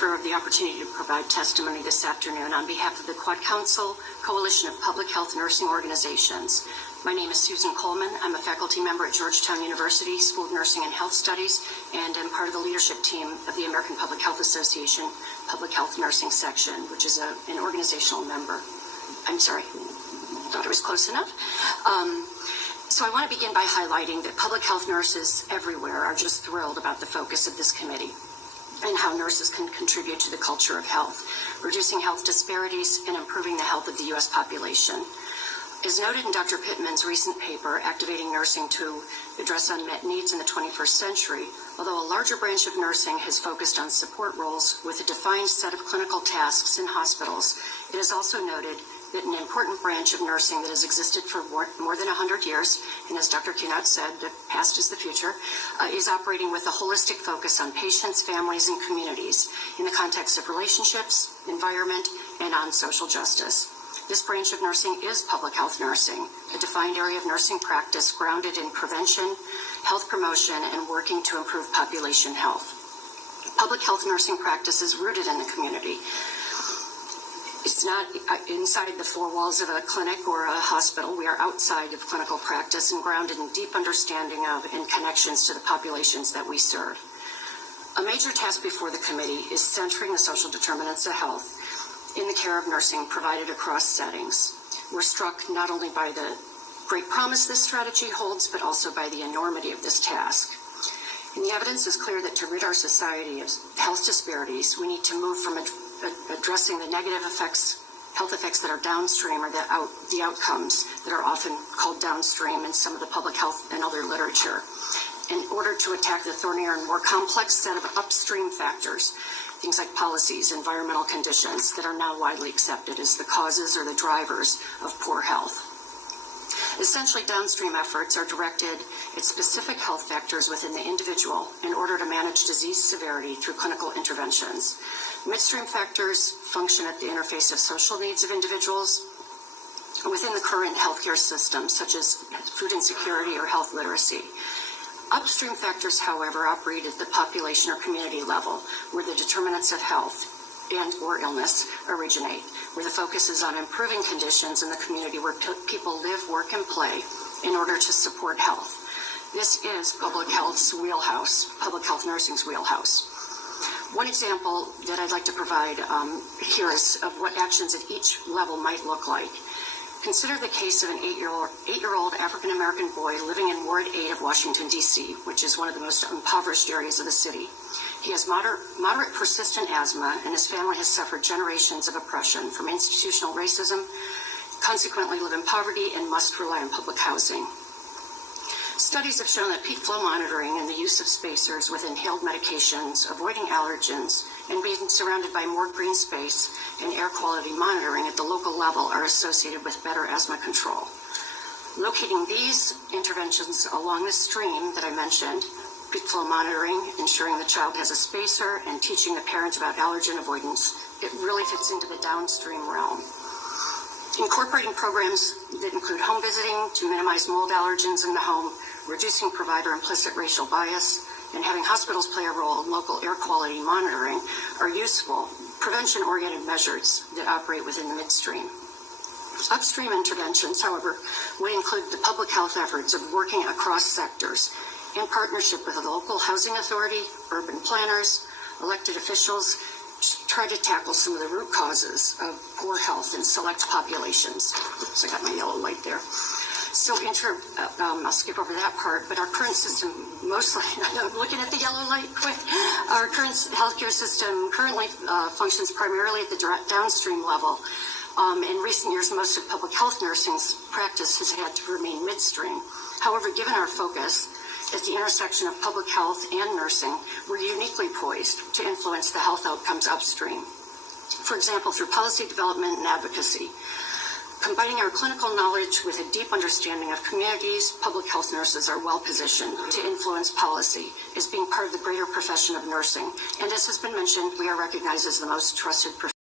for the opportunity to provide testimony this afternoon on behalf of the Quad Council Coalition of Public Health Nursing Organizations. My name is Susan Coleman. I'm a faculty member at Georgetown University School of Nursing and Health Studies, and I'm part of the leadership team of the American Public Health Association Public Health Nursing Section, which is an organizational member. I'm sorry, thought it was close enough. So I want to begin by highlighting that public health nurses everywhere are just thrilled about the focus of this committee and how nurses can contribute to the culture of health, reducing health disparities and improving the health of the U.S. population. As noted in Dr. Pittman's recent paper, Activating Nursing to Address Unmet Needs in the 21st Century, although a larger branch of nursing has focused on support roles with a defined set of clinical tasks in hospitals, it is also noted that an important branch of nursing that has existed for more than 100 years, and as Dr. Kunat said, the past is the future, is operating with a holistic focus on patients, families, and communities in the context of relationships, environment, and on social justice. This branch of nursing is public health nursing, a defined area of nursing practice grounded in prevention, health promotion, and working to improve population health. Public health nursing practice is rooted in the community. It's not inside the four walls of a clinic or a hospital. We are outside of clinical practice and grounded in deep understanding of and connections to the populations that we serve. A major task before the committee is centering the social determinants of health in the care of nursing provided across settings. We're struck not only by the great promise this strategy holds, but also by the enormity of this task. And the evidence is clear that to rid our society of health disparities, we need to move from addressing the negative health effects that are downstream, or the outcomes that are often called downstream in some of the public health and other literature, in order to attack the thornier and more complex set of upstream factors, things like policies, environmental conditions that are now widely accepted as the causes or the drivers of poor health. Essentially, downstream efforts are directed at specific health factors within the individual in order to manage disease severity through clinical interventions. Midstream factors function at the interface of social needs of individuals within the current healthcare system, such as food insecurity or health literacy. Upstream factors, however, operate at the population or community level, where the determinants of health and or illness originate, where the focus is on improving conditions in the community where people live, work, and play in order to support health. This is public health's wheelhouse, public health nursing's wheelhouse. One example that I'd like to provide here is of what actions at each level might look like. Consider the case of an eight-year-old African-American boy living in Ward 8 of Washington, D.C., which is one of the most impoverished areas of the city. He has moderate persistent asthma, and his family has suffered generations of oppression from institutional racism, consequently live in poverty, and must rely on public housing. Studies have shown that peak flow monitoring and the use of spacers with inhaled medications, avoiding allergens, and being surrounded by more green space and air quality monitoring at the local level are associated with better asthma control. Locating these interventions along the stream that I mentioned, peak flow monitoring, ensuring the child has a spacer, and teaching the parent about allergen avoidance, it really fits into the downstream realm. Incorporating programs that include home visiting to minimize mold allergens in the home, reducing provider implicit racial bias, and having hospitals play a role in local air quality monitoring are useful, prevention-oriented measures that operate within the midstream. Upstream interventions, however, would include the public health efforts of working across sectors in partnership with the local housing authority, urban planners, elected officials, to try to tackle some of the root causes of poor health in select populations. Oops, I got my yellow light there. So I'll skip over that part, but our current system mostly, I'm looking at the yellow light quick, our current healthcare system currently functions primarily at the downstream level. In recent years, most of public health nursing's practice has had to remain midstream. However, given our focus at the intersection of public health and nursing, we're uniquely poised to influence the health outcomes upstream. For example, through policy development and advocacy. Combining our clinical knowledge with a deep understanding of communities, public health nurses are well positioned to influence policy as being part of the greater profession of nursing. And as has been mentioned, we are recognized as the most trusted profession.